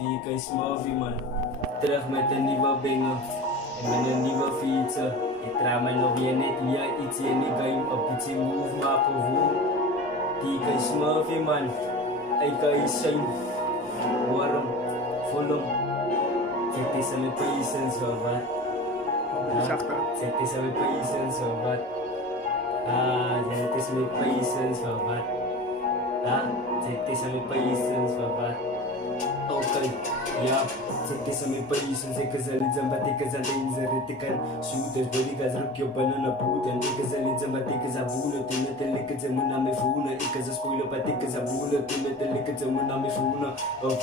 Ika is Murphy man. Terug met een nieuwe banger en met een nieuwe feature. Ik draai me nog weer net weer iets in die game op iets in move maken hoe. Ika is Murphy man. Ika is shine. Warm, volum. Zet is aan mijn patience of wat? Zet is aan mijn patience of wat? Zet is mijn patience of wat? Zet is aan mijn patience of wat? Okay, yeah. Zet is aan mijn patience. Ik zal iets aan wat ik zal inzetten. Ik kan shooters, bodyguards, rook je banana boot. En ik zal iets aan wat ik zal voelen. Toen met de likken ze me naar me voelen. Ik zal spoilen wat ik zal voelen. Toen met de likken ze me naar me voelen.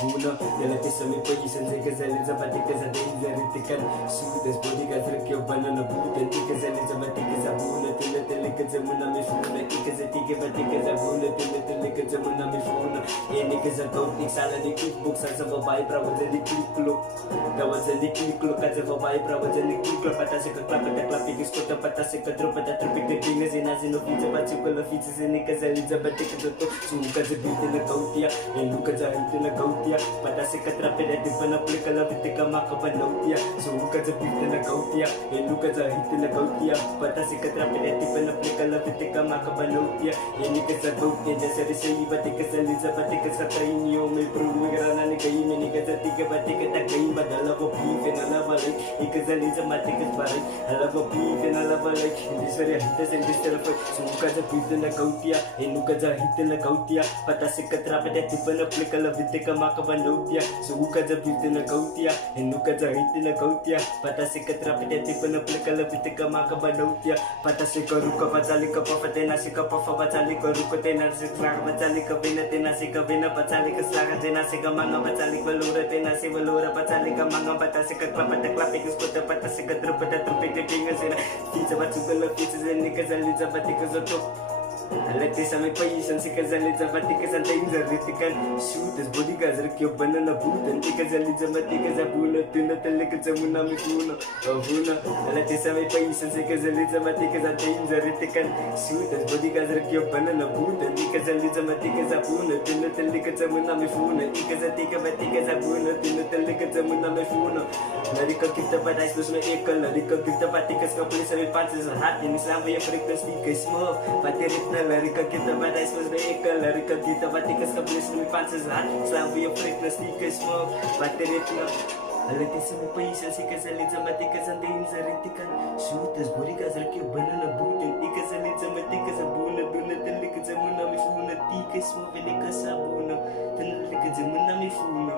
Voelen. Zet is aan mijn patience. Ik zal iets aan wat ik zal inzetten. Ik kan shooters, bodyguards, rook je banana boot. En ik zal iets aan wat ik zal voelen. Toen met de likken ze me naar me voelen. Ik zal tegen wat ik zal voelen. Toen met de likken ze me naar me voelen. En ik zal koud. Ik zal aan die cookbook. Als ze voorbij praten, was in die klikklok. Dat was in die klikklok. Als ze voorbij praten, was in die klikklok. Patas ik klappen, dat klap ik stoten. Patas ik droppen, dat drop ik de dingen in. Als ze nog fietsen, wat zoeken de fietsen. En ik zal iets aan wat ik zal doen. Zo kan ze buurt in de koutia. En hoe kan ze uit in de koutia. Patas ik trappen, dat ik van een plikken. Dat ik kan maken van notia. Zo kan ze buurt in de koutia. En hoe kan ze uit in de koutia. Patas ik trappen, dat ik van een plikken. Dat ik kan maken van notia. En ik zal koutia. Dat ze zeggen, wat ik zal iets aan wat ik zal doen. Yo, mijn broer, mijn grana. Kainin ik het tikke wat ik het kain badala go beef en alla balai ik zal iets maar ik het barai alla go beef en alla balai this very hit in this telefon so ka ja beef na kautia en nu ka ja hit na kautia pata se katra pe de tipana plikala vitte ka maka bandotia so ka ja beef na kautia en nu ka ja hit na kautia pata se katra pe de tipana plikala vitte ka maka bandotia pata se karu ka pachali ka pafate na se ka pafa pachali karu ko te na se slag pachali ka bena te na se ka bena pachali ka slag te na se ka manga pachali valora te na se valora pachali ka manga pata se ka klapata klapik skota pata se ka trupata trupik te pinga se na fiza batsukala fiza se ni ka zali zabati ka zoto Alati sa may payisan si kazali zabati ka sa tayo zariti kan shooters bodyguards rakyo banana boot and di kazali zabati ka sa puno tinatalik sa muna mi puno puno alati sa may payisan si kazali zabati ka sa tayo zariti kan shooters bodyguards rakyo banana boot and di kazali zabati ka sa puno tinatalik sa muna mi puno ikazati ka bati ka sa puno tinatalik sa muna mi puno Larika kita pada istos me ekal larika kita pati ka sa pulis sa may panses sa hat in Islam ya frequency ka smooth pati ritna Larika kita pada istos me ekal larika kita pati ka sa pulis sa may panses sa hat Islam ya frequency ka smooth pati ritna Alati sa may payisan si kasalit sa mati ka sa dahin sa ritikan shooters bodyguards rakyo banana boot and di kasalit sa mati ka sa buna duna talikad sa muna may funa di ka smooth ka sa buna talikad sa muna may funa